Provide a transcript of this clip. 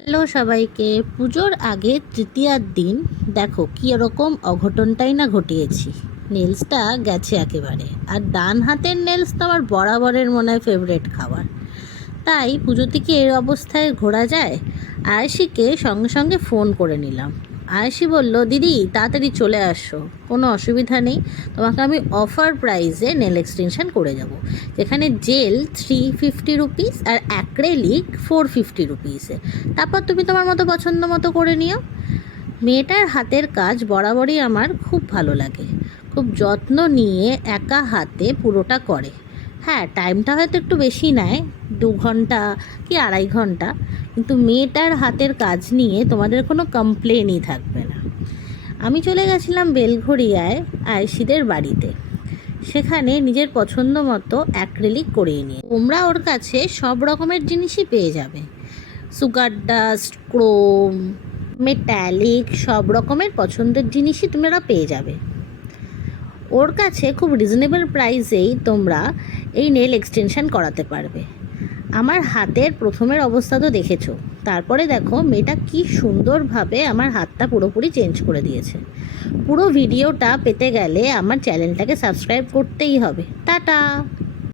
Hello সবাইকে। পুজোর আগে তৃতীয়ার দিন দেখো কী এরকম অঘটনটাই না ঘটিয়েছি। নেলসটা গেছে একেবারে, আর ডান হাতের নেলস তো আমার বরাবরের মনে হয় ফেভারেট খাবার। তাই পুজোতে কি এর অবস্থায় ঘোরা যায়? আয়েশিকে সঙ্গে সঙ্গে ফোন করে নিলাম। আয়েশি বলল, দিদি তাড়াতাড়ি চলে আসো, কোনো অসুবিধা নেই, তোমাকে আমি অফার প্রাইসে নেল এক্সটেনশন করে যাব, যেখানে জেল 350 রুপিস আর অ্যাক্রেলিক 450 রুপিসে। তারপর তুমি তোমার মতো পছন্দ মতো করে নিও। মেয়েটার হাতের কাজ বরাবরই আমার খুব ভালো লাগে, খুব যত্ন নিয়ে একা হাতে পুরোটা করে। হ্যাঁ, টাইমটা হয়তো একটু বেশি নেয়, 2 ঘন্টা কি 2.5 ঘন্টা, কিন্তু মেয়েটার হাতের কাজ নিয়ে তোমাদের কোনো কমপ্লেনই থাকবে না। আমি চলে গেছিলাম বেলঘড়িয়ায় আয়েশিদের বাড়িতে, সেখানে নিজের পছন্দ মতো অ্যাক্রিলিক করিয়ে নিয়ে। তোমরা ওর কাছে সব রকমের জিনিসই পেয়ে যাবে, সুগার ডাস্ট, ক্রোম, মেটালিক, সব রকমের পছন্দের জিনিসই তোমরা পেয়ে যাবে। ওর কাছে খুব রিজনেবল প্রাইসেই তোমরা এই নেল এক্সটেনশন করাতে পারবে। আমার হাতের প্রথমের অবস্থা তো দেখেছো, তারপরে দেখো মেয়েটা কি সুন্দরভাবে আমার হাতটা পুরোপুরি চেঞ্জ করে দিয়েছে। পুরো ভিডিওটা পেতে গেলে আমার চ্যানেলটাকে সাবস্ক্রাইব করতেই হবে। টাটা।